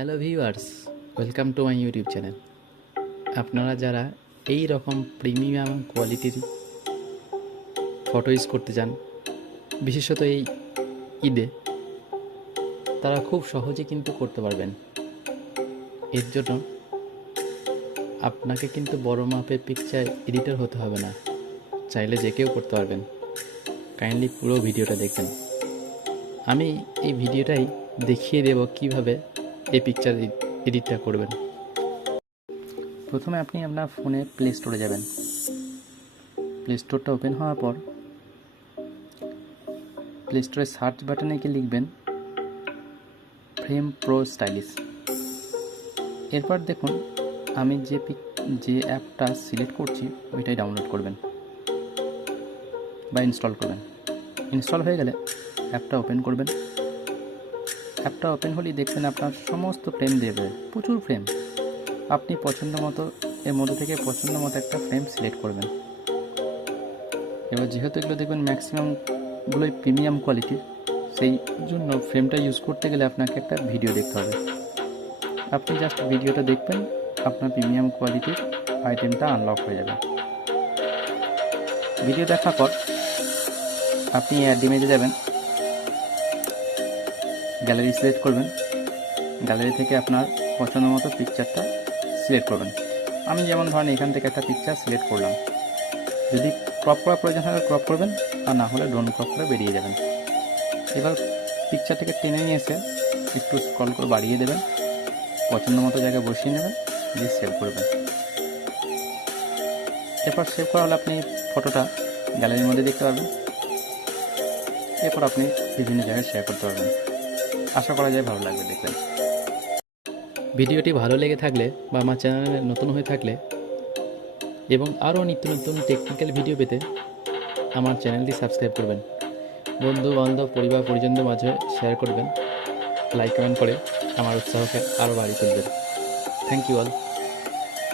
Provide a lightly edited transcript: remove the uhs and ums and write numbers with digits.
Hello viewers, welcome to my YouTube channel. আপনারা যারা এই রকম প্রিমিয়াম কোয়ালিটির ফটো ইউজ করতে চান, বিশেষত এই ঈদে, তারা খুব সহজে কিন্তু করতে পারবেন। এর জন্য আপনাকে কিন্তু বড় মাপের পিকচার এডিটর হতে হবে না, চাইলে যে কেউ করতে পারবেন। কাইন্ডলি পুরো ভিডিওটা দেখবেন। আমি এই ভিডিওটাই দেখিয়ে দেব কিভাবে এই পিকচার এডিটটা করবেন। প্রথমে আপনি আপনার ফোনে প্লে স্টোরে যাবেন। প্লে স্টোরটা ওপেন হওয়ার পর প্লে স্টোরের সার্চ বাটনে গিয়ে লিখবেন ফ্রেম প্রো স্টাইলিশ। এরপর দেখুন আমি যে অ্যাপটা সিলেক্ট করছি ওইটাই ডাউনলোড করবেন বা ইনস্টল করবেন। ইনস্টল হয়ে গেলে অ্যাপটা ওপেন করবেন। অ্যাপটা ওপেন হলেই দেখবেন আপনার সমস্ত ফ্রেম দেবে, প্রচুর ফ্রেম। আপনি পছন্দ মতো এর মধ্যে থেকে পছন্দ মতো একটা ফ্রেম সিলেক্ট করবেন। এবার যেহেতু এগুলো দেখবেন ম্যাক্সিমামগুলোই প্রিমিয়াম কোয়ালিটির, সেই জন্য ফ্রেমটা ইউজ করতে গেলে আপনাকে একটা ভিডিও দেখতে হবে। আপনি জাস্ট ভিডিওটা দেখবেন, আপনার প্রিমিয়াম কোয়ালিটির আইটেমটা আনলক হয়ে যাবে। ভিডিও দেখার পর আপনি অ্যাড ইমেজে যাবেন, গ্যালারি সিলেক্ট করবেন। গ্যালারি থেকে আপনার পছন্দ মতো পিকচারটা সিলেক্ট করবেন। আমি যেমন ধরেন এখান থেকে একটা পিকচার সিলেক্ট করলাম। যদি ক্রপ করা প্রয়োজন হয় ক্রপ করবেন, আর না হলে ড্রোন ক্রপ করে বেরিয়ে যাবেন। এবার পিকচারটাকে টেনে নিয়ে এসে একটু স্ক্রল করে বাড়িয়ে দেবেন, পছন্দ মতো জায়গায় বসিয়ে নেবেন, দিয়ে সেভ করবেন। এরপর সেভ করা হলে আপনি ফটোটা গ্যালারির মধ্যে দেখতে পারবেন। এরপর আপনি বিভিন্ন জায়গায় শেয়ার করতে পারবেন। আশা করা যায় ভালো লাগবে দেখবেন। ভিডিওটি ভালো লেগে থাকলে বা আমার চ্যানেলে নতুন হয়ে থাকলে এবং আরও নিত্য নতুন টেকনিক্যাল ভিডিও পেতে আমার চ্যানেলটি সাবস্ক্রাইব করবেন। বন্ধু বান্ধব পরিবার পরিজনদের মাঝে শেয়ার করবেন। লাইক কমেন্ট করে আমার উৎসাহকে আরও বাড়িয়ে তুলবেন। Thank you all.